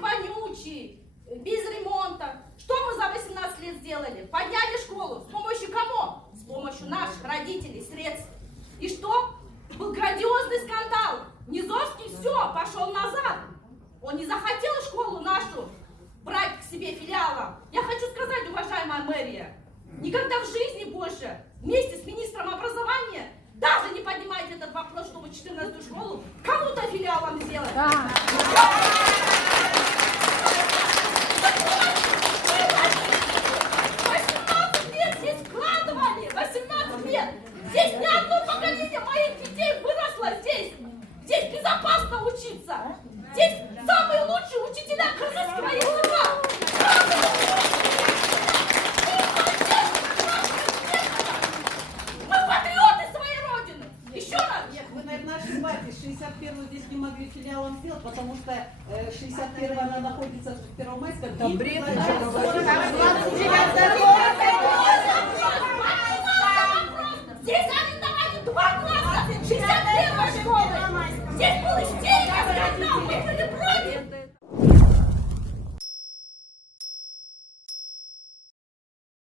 вонючий, без ремонта. Что мы за 18 лет сделали? Подняли школу. С помощью кого? С помощью наших родителей, средств. И что? Был грандиозный скандал. Низовский все, пошел назад. Он не захотел школу нашу брать к себе филиалом. Я хочу сказать, уважаемая мэрия, никогда в жизни больше вместе с министром образования даже не поднимайте этот вопрос, чтобы 14-ю школу кому-то филиалом сделать. Да. 18 лет здесь вкладывали, 18 лет. Здесь ни одно поколение моих детей выросло здесь. Здесь безопасно учиться. Здесь самые лучшие учителя кыргызского языка. Мы патриоты своей родины. Еще раз. Нет, вы, наверное, ошибаетесь. 61-ю здесь не могли филиалом сделать, потому что 61-я она находится в Первомайском. Там бред. Здесь арендовали 2 класса 61-й школы. Здесь был истерика, скандал. Мы были против.